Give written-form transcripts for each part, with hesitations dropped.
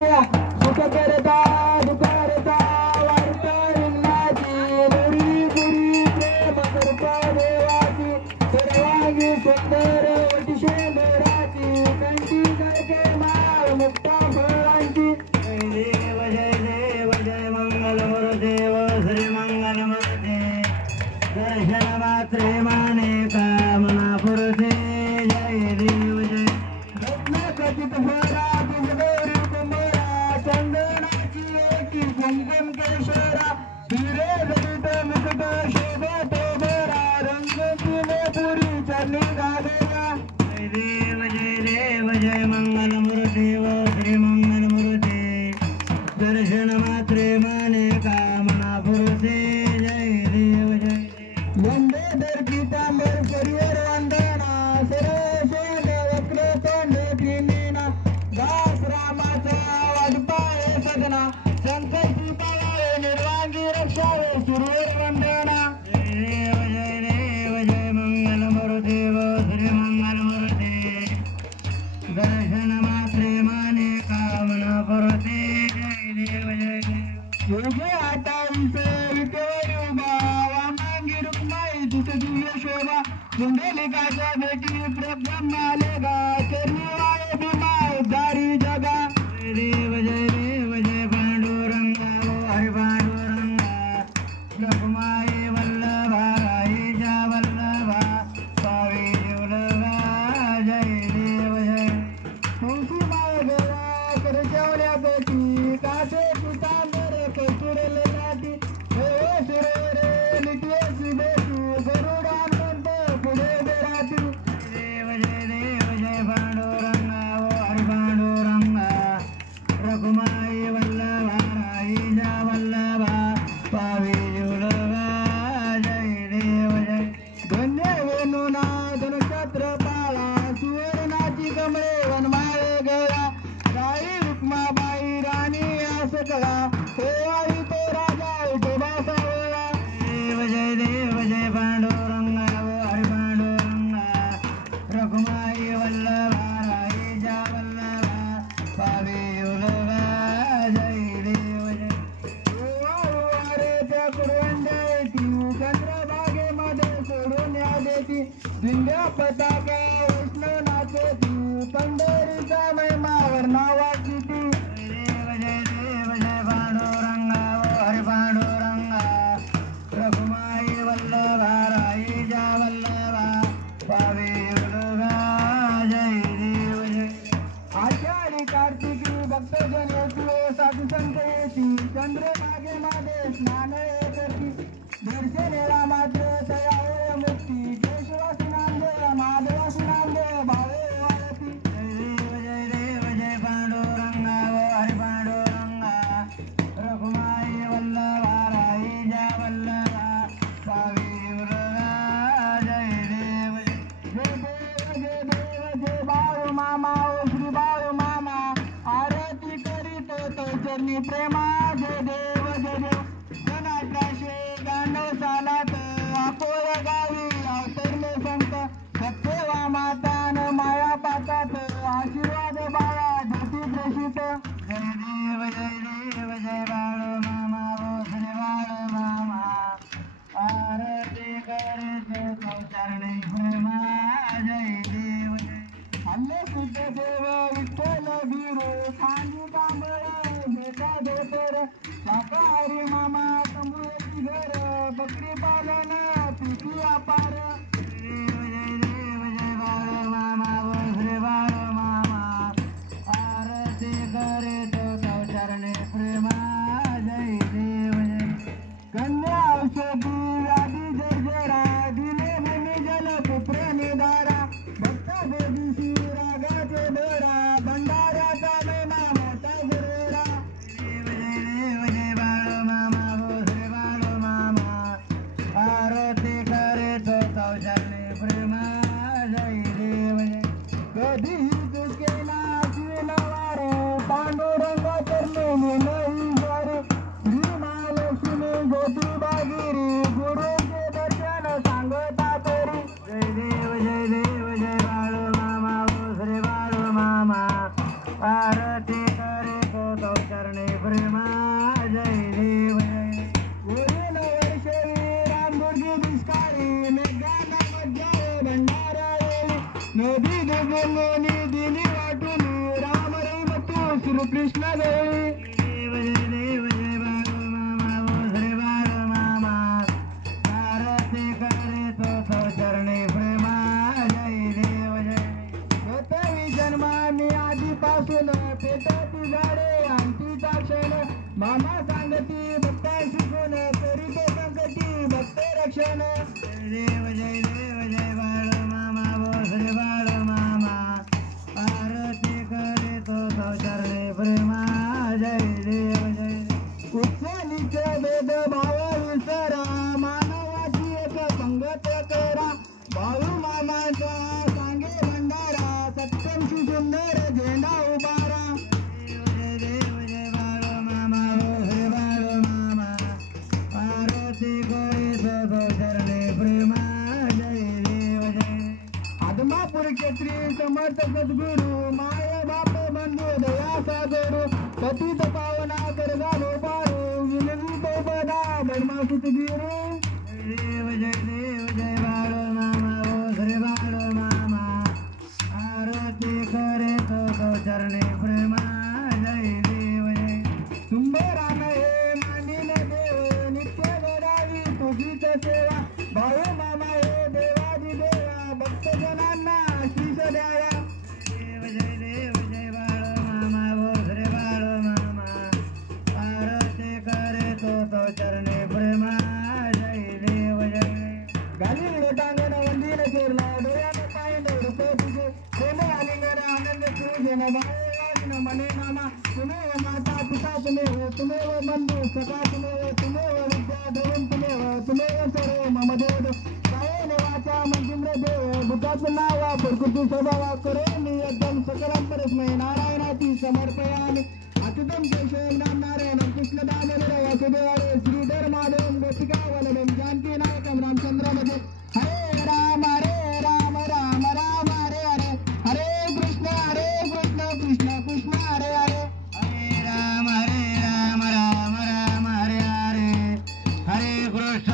सुख करता दुकारता वार्ता विघ्नाची नुरी गुरी प्रेम करता देवाची सर्वांगी सुंदर वटिशे मोराची कंठी करके माळ मुक्ता फळांची जय देव जय मंगल गुरुदेव श्री मंगल मूर्ते दर्शन मात्रे माने कामना पुरते जय देव जय रत्न कथित भरा चंदनाची एकी गंगम केशरा हिरे जडित मुकुट शोभत बरा रंगतीने पुरी चली घालेला जय देव जय मंगल मूर्ती व श्री मंगल मूर्ती दर्शन मात्रे माने कामना पुरते जय देव जय वंदे दर्पितांबर करियर वंदना सरसेन वक्रतुंड त्रिनेना दास रामाचा वाजपाय सदना संकल्पी पावावे निर्वांगी रक्षावे सूर्यर वंदना जय देव जय मंगल मूर्ती व श्री मंगल मूर्ती दर्शन मात्रे माने कामना पुरते जय देव जय योगे आटाविसे विटेवर उभा वामांगी रुक्माई दुत दिव्य शोभा कुंडलिकाच्या भेटी ब्रह्माले गा चरणी वाळे भीमा उद्धारी जगा जय देव जय पांडुरंगा ओ हरि पांडुरंगा रघुमाई वल्लभा राईजा वल्लभा पावी जीवलभा जय देव जय तुळशी माय देवा करचवल्यापैकी कासे पितांबर कचुरले नाटी हे सुरे नित्य बेसू गरुडानंत पुढे बेराती जय देव जय पांडुरंगा ओ हरि पांडुरंगा रघुमाई वल्लभा राईजा वल्लभा पावी जीवलभा जय देव जय धन्य वेणुनाथ नक्षत्र पाळा सुवर्णाची कमळे वनमाळे गळा राई रुक्माबाई राणी आसकळा होवाई तो राजा उठोबा सावळा देव जय पांडुरंगा ओ हरि पांडुरंगा रघुमाई वल्लभा राईजा वल्लभा पावी जीवलभा जय देव जय रे त्या कुरवंड्याची चंद्रभागेमध्ये सोडून या देती दिंड्या पताका विष्णू नाचती पंढरीचा महिमा वर्णावाची ती देव जय पांडुरंगा ओ हरि पांडुरंगा रघुमाई वल्लभा राईजा वल्लभा पावी जीवलभा जय देव जय आषाढी कार्तिकी भक्तजन येती साधू संत येती चंद्रभागेमध्ये स्नान करती दर्शनेला मात्र तया होय मुक्ती केशवासी नामदेव महादेवासी नामदेव भावे वाळती जय देव जय पांडुरंगा ओ हरि पांडुरंगा रघुमाई वल्लभा राईजा वल्लभा पावी जीवलभा जय देव जय जय बाळू मामा ओ श्री बाळू मामा आरती करीत तो चरणी प्रेमा जय देव जनाट्राशे गांडव चालात अकोळ गावी अवतरले संत सत्यवा मातान माया पातात आशीर्वाद बाळा धरती प्रसित जय देव जय बाळू मामा ओ श्री बाळू मामा आरती करीत तो चरणी प्रेमा जय देव जय हल्ले सिद्ध देव विठ्ठल बिरू खांदी कांबळे भेटा धोतर शाकाहारी मामा तंबुळी घर बकरी गुरु कृष्ण गवळी देव जय बाळू मामा वो श्री बाळू मामा आरती करे तो चरणी प्रेमा जय देव जय होते जन्मा मी आधीपासून पेटती झाडे अंतीचा क्षण मामा सांगती भक्ता शिकून करीत संकटी भक्त रक्षण देव जय बाळू मामा वो श्री बाळू मामा आरती करे तो चरणी प्रेमा जय देव जय उच्च नीच भेद भाव विसरा मानवाची एक संगत करा बाळू मामाचा सांगे भंडारा सत्यमशी सुंदर झेंडा उभारा देव जय बाळू मामा वो श्री बाळू मामा आरती करे तो चरणी प्रेमा जय देव जय आदमापूर क्षेत्री समर्थ सद्गुरु माय बाप बंधू दया सागरू पतित पावना कर घालो पारू विनवी तो बदा धर्मा सुतगिरू देव जय बाळू मामा वो श्री बाळू मामा आरती करे तो चरणी प्रेमा जय देव जय सुंदरान हे मानिल देव नित्य गडावी तुझीच सेवा बाळू मामा हे देवादी देवा भक्तजनांना आशीष द्यावा देव जय बाळू मामा वो श्री बाळू मामा आरती करे तो चरणी प्रेमा जय देव जय घालील टांगण वंदीन केला डोळ्यानं पाहिलं रुपये तुझे प्रेम आलिंगन आनंद पूजन बाळवाजन मने मामा तुम्हेव माता पिता तुम्हेव तुम्हेव बंधू सखा तुम्हेव विद्या धरून तुम्हेव सर्व मम देव कायेन वाचा मंजिम्र देव बुद्धाचं नावा प्रकृती स्वभावा करो मी एकदम सकलम परस्मय नारायणाची समर्पयामि अच्युतम केशवम राम नारायणम कृष्ण दामोदर वासुदेवारे श्रीधर माधवम गोपिका वल्लभम जानकी नायकम रामचंद्रमध्ये हरे राम राम राम हरे हरे हरे कृष्ण कृष्ण कृष्ण हरे हरे हरे राम राम राम हरे हरे हरे कृष्ण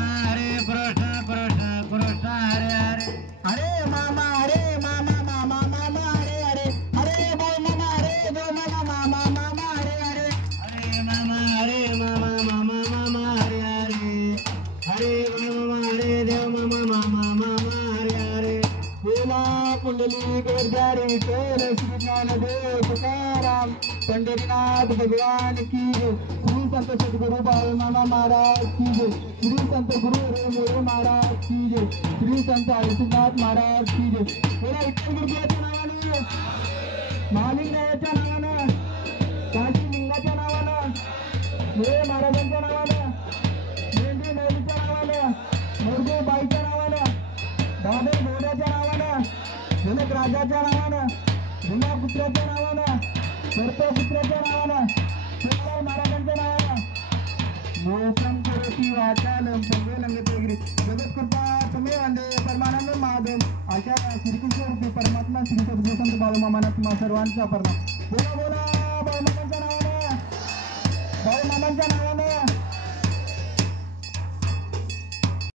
कृष्ण कृष्ण हरे हरे हरे मामा मामा हरे हरे हरे बोल मामा मामा हरे हरे हरे मामा हरे हरे हरे मामा हरे देव मामा हरे हरे बोला कुंडली गोरजारी विठ्ठल श्री ज्ञानदेव तुकाराम पंढरीनाथ भगवान की जय श्री संत सद्गुरु बाळू मामा महाराज की जय श्री संत गुरु मोरे महाराज की जय श्री संत आळशीनाथ महाराज की जय बोला विठ्ठल गुरुदेवाच्या नावाने महालिंगाच्या नावानं काशी लिंगाच्या नावानं मुळे महाराजांच्या नावानं मेंढी मौलीच्या नावानं मोरगे बाईच्या नावानं दादर घोड्याच्या नावानं जनक राजाच्या नावानं भीमापुत्राच्या नावानं सर्पपुत्राच्या नावानं शिवराय महाराजांच्या नावानं मोक्षम करोति वाचालम पंगलंगतेगिरी जगत्कृपा तुम्हें वंदे परमानंद महादेव अशा श्रीकृष्ण रूपी परमात्मा श्री सद्गुरु संत बाळू मामांना तुम्हा सर्वांचा प्रणाम बोला बाळू मामांच्या नावानं